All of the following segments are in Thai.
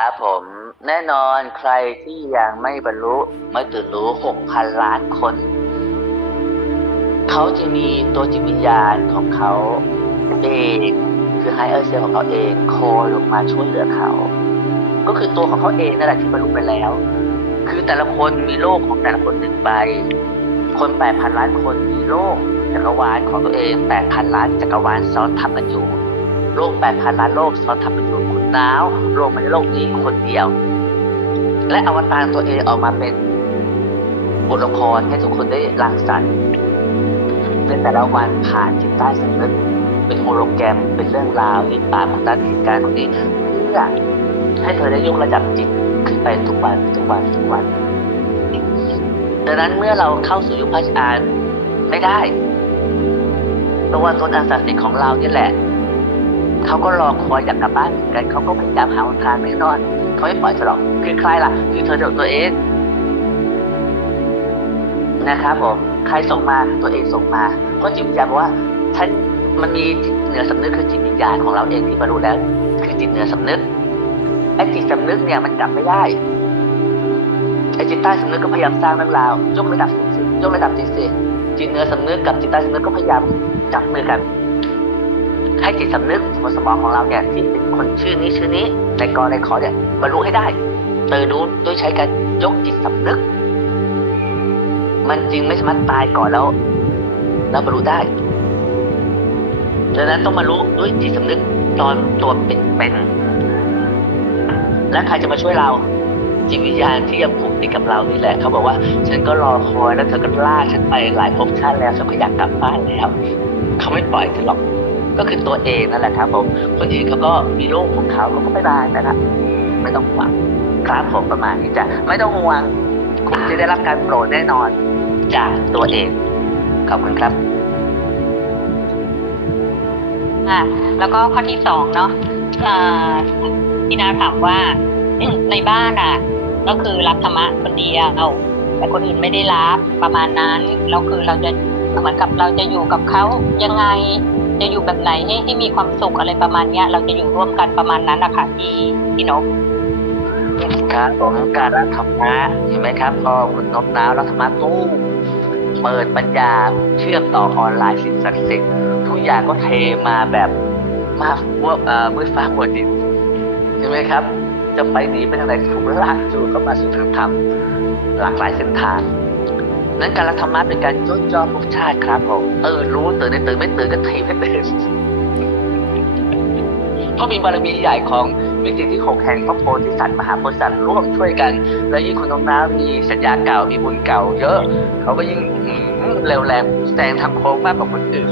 ครับผมแน่นอนใครที่ยังไม่บรรลุไม่ตื่นรู้หกพันล้านคน เขาจะมีตัวจิตวิญญาณของเขาเองคือไฮเออร์เซลของเขาเองโคลงมาช่วยเหลือเขา ก็คือตัวของเขาเองนั่นแหละที่บรรลุไปแล้ว คือแต่ละคนมีโลกของแต่ละคนหนึ่งใบ คนแปดพันล้านคนมีโลกจักรวาลของตัวเองแปดพันล้านจักรวาลซ้อนทับกันอยู่ โลกแปดพันล้านโลกซ้อนทับกันอยู่คุณดาวลงมาในโลกนี้คนเดียว และอวตารตัวเองออกมาเป็นบทละครให้ทุกคนได้รังสรรค์ในแต่ละวันผ่านจิตใต้สำนึกเป็นโฮโลแกรมเป็นเรื่องราวที่ปาของด้านเหตุการณ์คนนี้เพื่อให้เธอได้ยกระดับจิตขึ้นไปทุกวันทุกวันทุกวันดังนั้นเมื่อเราเข้าสู่ยุคพระชานไม่ได้ ตัวตนอันศักดิ์สิทธิ์ของเรานี่แหละ เขาก็รอคอยอยากกลับบ้านเหมือนกันเขาก็พยายามหาทางแน่นอนเขาไม่ปล่อยเธอหรอกคือใครล่ะคือเธอเดียวตัวเองนะครับผมใครส่งมาตัวเองส่งมาเพราะจิตวิญญาณบอกว่าฉันมันมีเหนือสำนึกคือจิตวิญญาณของเราเองที่บรรลุแล้ว คือจิตเหนือสำนึกไอ้จิตสำนึกเนี่ยมันกลับไม่ได้ไอ้จิตใต้สำนึกก็พยายามสร้างเรื่องราวยกระดับสิยกระดับจิตสิจิตเหนือสำนึกกับจิตใต้สำนึกก็พยายามจับมือกัน ให้จิตสำนึกบนสมองของเราเนี่ยที่เป็นคนชื่อนี้ชื่อนี้ในกรในขอเนี่ยบรรลุให้ได้ตื่นรู้ด้วยใช้การยกจิตสำนึก มันจึงไม่สามารถตายก่อนแล้ว แล้วบรรลุได้ดังนั้นต้องมารู้ด้วยจิตสำนึกตอนตัวเป็นๆและใครจะมาช่วยเราจิตวิญญาณที่ยังผูกติดกับเรานี่แหละเขาบอกว่า ฉันก็รอคอยแล้วเธอก็ลากฉันไปหลายภพชาติแล้วฉันก็อยากกลับบ้านแล้ว เขาไม่ปล่อยเธอหรอก ก็คือตัวเองนั่นแหละครับผม คนอื่นเขาก็มีโลกของเขาเขาก็ไม่บายนะครับไม่ต้องห่วงครับผมประมาณนี้จ้ะไม่ต้องห่วงคุณจะได้รับการโปรดแน่นอนจากตัวเอง ขอบคุณครับอะแล้วก็ข้อที่สองเนาะพี่นาถามว่าในบ้านอะ ก็คือรับธรรมะคนเดียวแต่คนอื่นไม่ได้รับประมาณนั้นแล้วคือเราจะเหมือนกับเราจะอยู่กับเขายังไง จะอยู่แบบไหนให้ให้มีความสุขอะไรประมาณเนี้ย เราจะอยู่ร่วมกันประมาณนั้นนะคะพี่พี่นกครับผมการรับธรรมะเห็นไหมครับพอคุณนบน้าวรับธรรมะตู้เปิดปัญญาเชื่อมต่อออนไลน์สิ่งศักดิ์สิทธิ์ทุกอย่างก็เทมาแบบมาว่าเอ่อมืดฟ้ามัวดินใช่ไหมครับ จะไปหนีไปทางไหนถูกลากจูเข้ามาสู่ทางธรรมหลากหลายเส้นทาง นั้นการรับธรรมะเป็นการย่นย่อภพชาติครับผมตื่นรู้ตื่นได้ตื่นไม่ตื่นก็ทีไม่ตื่นเพราะมีบารมีใหญ่ของมิติที่หกแห่งพระโพธิสัตว์มหาโพธิสัตว์ร่วมช่วยกัน แล้วยิ่งคุณน้องน้ำมีสัญญาเก่ามีบุญเก่า เยอะ เขาก็ยิ่งเร็วแรงแซงทางโค้งมากกว่าคนอื่น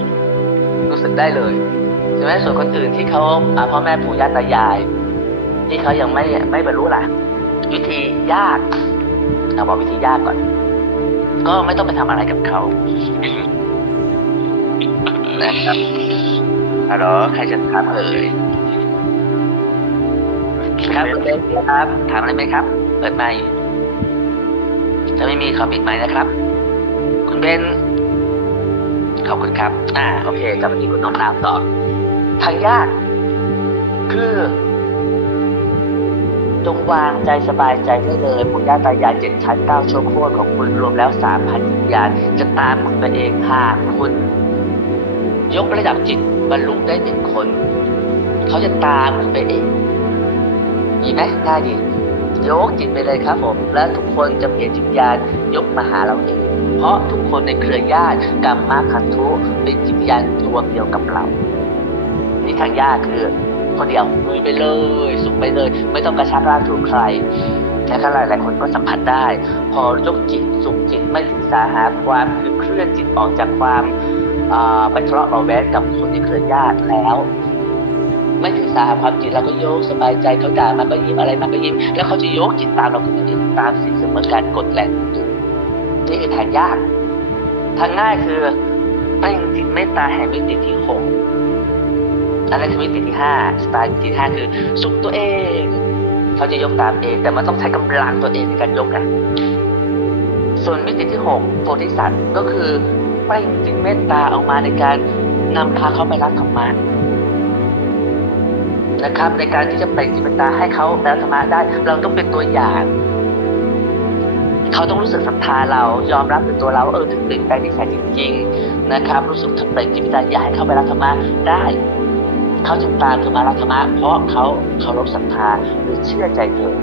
รู้สึกได้เลยใช่ไหมส่วนคนอื่นที่เขาอ่าพ่อแม่ปู่ย่าตายาย ที่เขายังไม่ไม่บรรลุล่ะ วิธียากเอาบอกวิธียากก่อน ก็ไม่ต้องไปทำอะไรกับเขานะครับฮัลโหลใครจะถามเอ่ยครับคุณเบนครับ ถามอะไรไหมครับ เปิดไมค์ถ้าไม่มีขอปิดไมค์นะครับ คุณเบนขอบคุณครับ อ่า โอเคกลับมาที่คุณน้องน้ำต่อทางยากคือ จงวางใจสบายใจได้เลยปู่ย่าตายายเจ็ดชั้นเก้าชั่วโคตรของคุณรวมแล้วสามพันวิญญาณจะตามคุณไปเองหากคุณ ยกระดับจิตบรรลุได้หนึ่งคน เขาจะตามคุณไปเองมีไหมได้ดิยกจิตไปเลยครับผม และทุกคนจะเปลี่ยนจิตญาณยกมาหาเราเอง เพราะทุกคนในเครือญาติกรรมมาคันทุเป็นจิตญาณดวงเดียวกับเรา นี่ทางยากคือ คนเดียวลุยไปเลย สุขไปเลย ไม่ต้องกระชากลากถูกใครนะครับหลายหลายคนก็สัมผัสได้ พอยกจิตสุขจิตไม่ศึกษาหาความคือเคลื่อนจิตออกจากความไปทะเลาะเบาะแว้งกับคนในเครือญาติแล้ว ไม่ถึงสาหาความจิตเราก็โยกสบายใจเขาด่ามาก็ยิ้มอะไรมาก็ยิ้มแล้วเขาจะโยกจิตตามเราก็จะตามสิ่งเสมอการกดแรงดึงนี่คือทางยากทางง่ายคือไม่จิตเมตตาแห่งมิติที่หก อันนั้นคือมิติที่ห้าสไตล์ที่ห้าคือสุขตัวเอง เขาจะยกตามเอง แต่มันต้องใช้กำลังตัวเองในการยกอะส่วนมิติที่หกโพธิสัตว์ก็คือเปล่จิตเมตตาออกมาในการนำพาเขาไปรักธรรมะนะครับ ในการที่จะไปจิตเมตตาให้เขาแปลธรรมะได้ เราต้องเป็นตัวอย่างเขาต้องรู้สึกศรัทธาเรายอมรับในตัวเราเออถึงตื่นใจนิสัยจริง ๆ นะครับ รู้สึกถึงเป็นจิตตาอยากให้เขาไปรับธรรมะได้ เขาจึงตามเธอมารับธรรมะเพราะเขาเคารพศรัทธาหรือเชื่อใจเธอ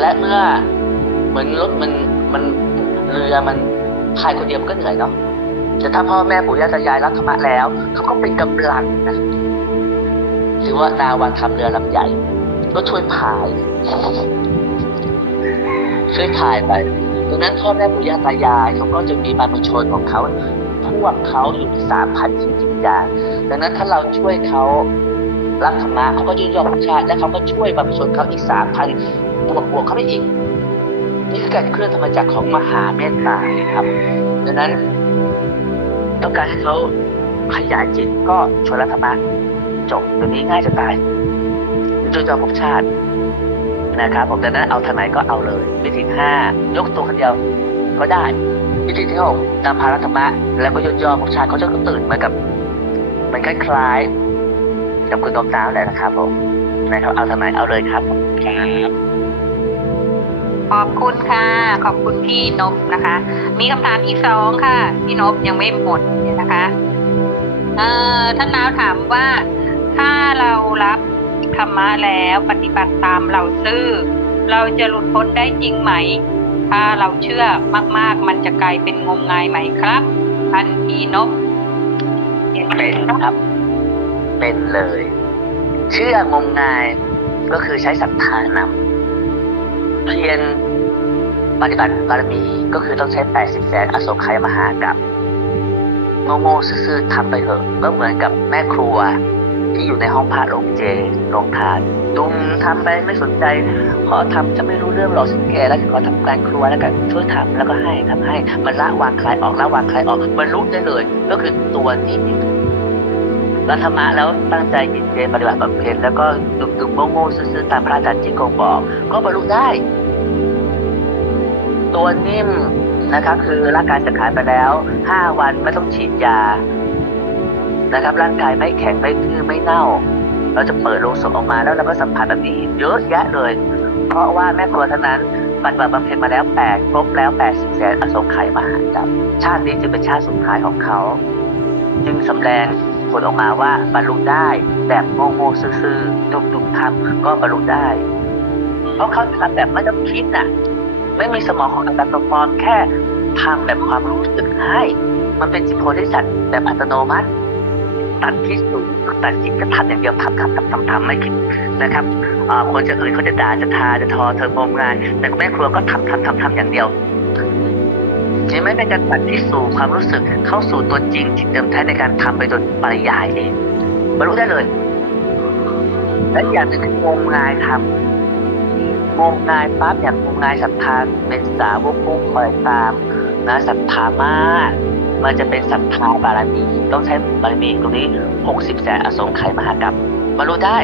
และเมื่อเหมือนรถมันมันเรือมันพายคนเดียวมันก็เหนื่อยเนาะแต่ถ้าพ่อแม่ปู่ย่าตายายรับธรรมะแล้ว เขาก็เป็นกำลังนะหรือว่านาวันทำเรือลำใหญ่ก็ช่วยพายช่วยพายไปดังนั้นพ่อแม่ปู่ย่าตายายเขาก็จะมีบรรพชนของเขาพวกเขาอยู่สามพันจิตวิ ญญาณดังนั้นถ้าเราช่วยเขารับธรรมะเขาก็จะยอมชาติและเขาก็ช่วยบรรพชนเขาอีกสามพันบวกบวกเข้าไปอีก นี่คือการเคลื่อนธรรมจักรของมหาเมตตาครับ ดังนั้นต้องการให้เขาขยายจิตก็ชวนรัธรรมะจบตัวนี้ง่ายจะตายจนจอภพชาตินะครับผมดังนั้นเอาทางไหนก็เอาเลย วิธีห้ายกตัวคนเดียวก็ได้วิธีที่หกนำพารัธรรมะแล้วก็ยนยอภพชาติเขาจะตื่นเหมือนกับ มันคล้ายๆกับคุณดมน้ำแหละนะครับผมนะครับเอาทางไหนเอาเลยครับครับขอบคุณค่ะ ขอบคุณพี่นบนะคะ มีคำถามอีกสองค่ะ พี่นบยังไม่หมดเนี่ยนะคะเอ่อท่านนาวถามว่าถ้าเรารับธรรมะแล้วปฏิบัติตามเราซื่อ เราจะหลุดพ้นได้จริงไหม ถ้าเราเชื่อมาก ๆ มันจะกลายเป็นงมงายไหมครับท่านพี่นบ เป็นครับ เป็นเลย เชื่องมงายก็คือใช้ศรัทธานำเพียรปฏิบัติบารมีก็คือต้องใช้แปดสิบแสนอโศกไขยมหากับโง่ๆซื่อๆทำไปเถอะ ก็เหมือนกับแม่ครัว ที่อยู่ในห้องพระโรงเจโรงทานดุมทำไปไม่สนใจขอทำจะไม่รู้เรื่องหรอกสิแกแล้วขอทำการครัวแล้วกันช่วยทำแล้วก็ให้ทำให้มันละวางคลายออกละวางคลายออกมันรู้ได้เลย ก็คือตัวนี้รัธรรมะแล้วตั้งใจยินเจปฏิบัติบำเพ็ญแล้วก็ดุมดุมโง่ๆซื่อๆตามพระอาจารย์จิโกงบอก ก็บรรลุได้ ตัวนิ่มนะครับคือร่างกายจะขายไปแล้วห้าวันไม่ต้องฉีดยา นะครับร่างกายไม่แข็งไม่ทื่อไม่เน่า เราจะเปิดโลงศพออกมาแล้วเราก็สัมผัสแบบนี้เยอะแยะเลย เพราะว่าแม่ครัวท่านนั้นปฏิบัติบำเพ็ญมาแล้วแปดครบแล้วแปดสิบแสนอสงไขยมหาจับชาตินี้จึงเป็นชาติสุดท้ายของเขา จึงสำแดงผลออกมาว่าบรรลุได้แบบโง่ๆซื่อๆดุมๆทำก็บรรลุได้ เพราะเขาทำแบบไม่ต้องคิดน่ะ ไม่มีสมองของอัตโนมัติแค่ทำแบบความรู้สึกให้ มันเป็นจิตโพธิสัตว์แบบอัตโนมัติ ตัดที่สูงตัดจิตก็ทำอย่างเดียวทำทำทำทำทำไม่คิดนะครับคนจะอื่นเขาจะด่าจะทาจะทอเธองมงายแต่แม่ครัวก็ทำทำทำทำอย่างเดียวใช่ไหมในการตัดที่สู่ความรู้สึกเข้าสู่ตัวจริงจิตเดิมแท้ในการทำไปโดยปริยายเองบรรลุได้เลยและอีกอย่างหนึ่งคืองมงายทำงมงายปั๊บอย่างงมงายศรัทธาเป็นสาวกผู้คอยตามนะศรัทธามาก มันจะเป็นศรัทธาบารมีต้องใช้บารมีตรงนี้หกสิบแสนอสงไขยมหากรรมมารู้ได้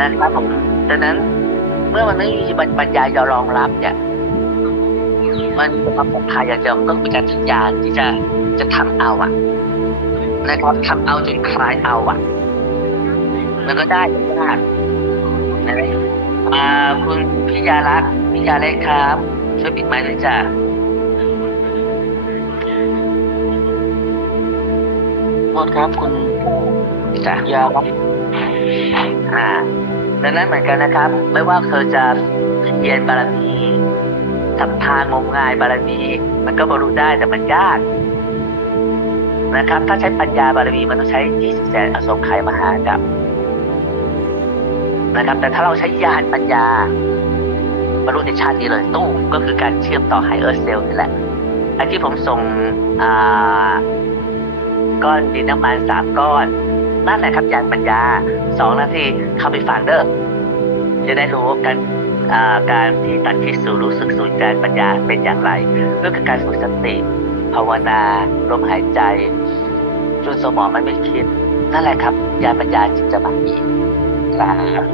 นะครับผมดังนั้นเมื่อมันไม่มีปัญญายอรองรับเนี่ย มันเป็นความศรัทธาอย่างเดียวมันก็มีการสัญญาที่จะจะทำเอาอะนะครับทำเอาจนคลายเอาอะมันก็ได้ยากนะครับอ่าคุณพิยารักษ์พิยาเล็กครับ ช่วยปิดไมค์ด้วยจ้ะ โทษครับคุณจ้ะยาครับอ่าดังนั้นเหมือนกันนะครับ ไม่ว่าเธอจะเรียนบารมีทำทานงมงายบารมี มันก็บรรลุได้แต่มันยากนะครับ ถ้าใช้ปัญญาบารมีมันต้องใช้20แสนอสงไขยมหากับนะครับ แต่ถ้าเราใช้ญาณปัญญาบรรลุในชาตินี้เลยตู้มก็คือการเชื่อมต่อไฮเออร์เซลนี่แหละไอ้ที่ผมส่งอ่า ก้อนดินน้ำมันสามก้อนนั่นแหละครับญาณปัญญาสองนาทีเข้าไปฟังเด้อจะได้รู้กันอ่าการที่ตัดที่สู่รู้สึกสู่ญาณปัญญาเป็นอย่างไรก็คือการฝึกสติภาวนาลมหายใจจนสมองมันไม่คิด นั่นแหละครับญาณปัญญาจึงจะมาอีกครับ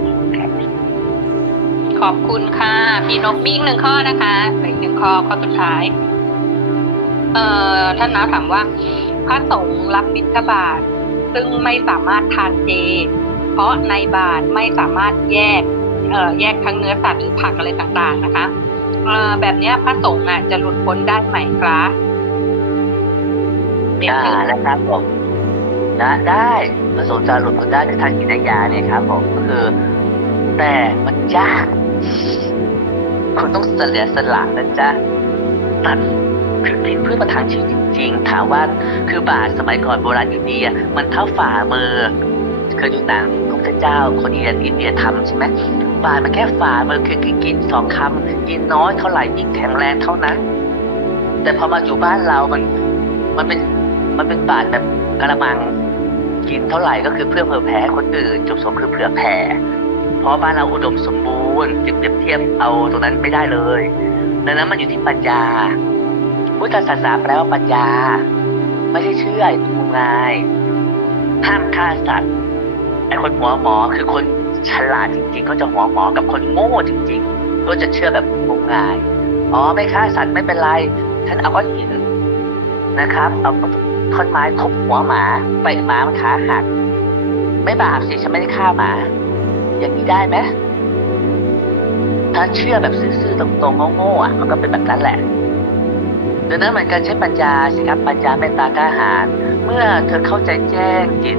ขอบคุณค่ะ พี่นบมีอีกหนึ่งข้อนะคะอีกหนึ่งข้อข้อสุดท้าย เอ่อท่านน้าถามว่า พระสงฆ์รับบิณฑบาตซึ่งไม่สามารถทานเจ เพราะในบาตไม่สามารถแยกเอ่อแยกทั้งเนื้อสัตว์หรือผักอะไรต่างๆนะคะเอ่อแบบนี้พระสงฆ์อะจะหลุดพ้นได้ไหมครับเรียนอ่านะครับผมนะได้ประสงค์จะหลุดพ้นได้ในทางกินยาเนี่ยครับผมก็คือ แต่มันยากคุณต้องเสียสละนะจ๊ะตัด คือกินเพื่อประทังชีวิตจริงๆ ถามว่าคือบาทสมัยก่อนโบราณอินเดีย มันเท่าฝ่ามือเคยดูหนังพระพุทธเจ้า คนอินเดียอินเดียทำใช่ไหมบาทมันแค่ฝ่ามือคือกินสองคำกินน้อยเท่าไหร่ยิ่งแข็งแรงเท่านั้น แต่พอมาอยู่บ้านเรามันมันเป็นมันเป็นบาทแบบกระมังกินเท่าไหร่ก็คือเพื่อเผื่อแผ่คนอื่นจุดสมคือเผื่อแผ่เพราะบ้านเราอุดมสมบูรณ์จะเปรียบเทียบเอาตรงนั้นไม่ได้เลยดังนั้นมันอยู่ที่ปัญญา พุทธศาสนาแปลว่าปัญญา ไม่ใช่เชื่องมงายห้ามฆ่าสัตว์ไอ้คนหัวหมอคือคนฉลาดจริงๆก็จะหัวหมอกับคนโง่จริงๆก็จะเชื่อแบบงมงายอ๋อไม่ฆ่าสัตว์ไม่เป็นไรฉันเอาก้อนหินนะครับ เอาท่อนไม้ทุบหัวหมาไปหมามันขาหักไม่บาปสิฉันไม่ได้ฆ่าหมา อย่างนี้ได้ไหมถ้าเชื่อแบบซื่อๆตรงๆโง่ๆอะมันก็เป็นแบบนั้นแหละ ดังนั้นเหมือนกันใช้ปัญญาสิครับปัญญาเมตตากล้าหาญเมื่อเธอเข้าใจแจ้งจิต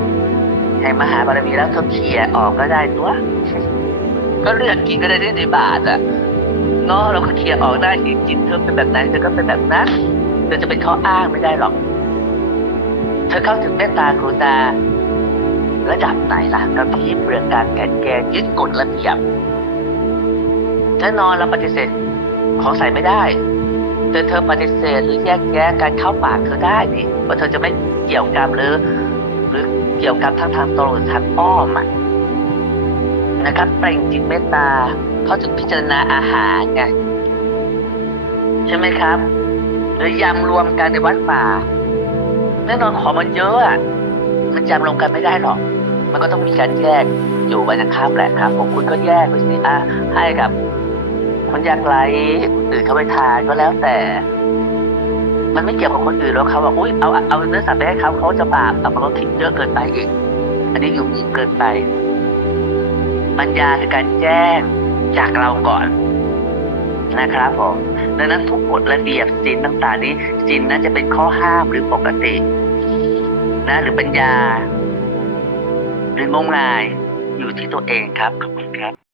แห่งมหาบารมีแล้วเธอเคลียออกก็ได้ตัวก็เลือกกินก็ได้ที่ในบาทอะเนาะเราก็เคลียออกได้จิตเธอเป็นแบบไหนเธอก็เป็นแบบนั้นเธอจะเป็นข้ออ้างไม่ได้หรอก เธอเข้าถึงเมตตากรุณาระดับไหนล่ะกระพริบเรื่องการแก่นแกงยึดกฎระเบียบแน่นอนเราปฏิเสธของใส่ไม่ได้ แต่เธอปฏิเสธหรือแยกแยะการเข้าปากเธอได้นี่ว่าเธอจะไม่เกี่ยวกับหรือ หรือเกี่ยวกับทางทางตรงหรือทางอ้อมอะนะครับเปล่งจิตเมตตาเขาถึงพิจารณาอาหารไงใช่ไหมครับ หรือยำรวมกันในวัดป่าแน่นอนของมันเยอะอะมันจำรวมกันไม่ได้หรอก มันก็ต้องมีการแยกอยู่วันยังข้ามแหละครับผมคุณก็แยกไปสิอะให้กับ คนอยากไร้คนอื่นเขาไปทานก็แล้วแต่ มันไม่เกี่ยวกับคนอื่นแล้วเขาว่าอุ้ยเอาเอาเนื้อสัตว์ไปให้เขาเขาจะบาปเอามันก็คิดเยอะเกินไปอีก อันนี้อยู่เกินไป ปัญญาคือการแจ้งจากเราก่อนนะครับผมดังนั้นทุกกฎระเบียบสินต่าง ๆ นี้สินนั้นจะเป็นข้อห้ามหรือปกติ นะ หรือปัญญา หรืองมงายอยู่ที่ตัวเองครับขอบคุณครับ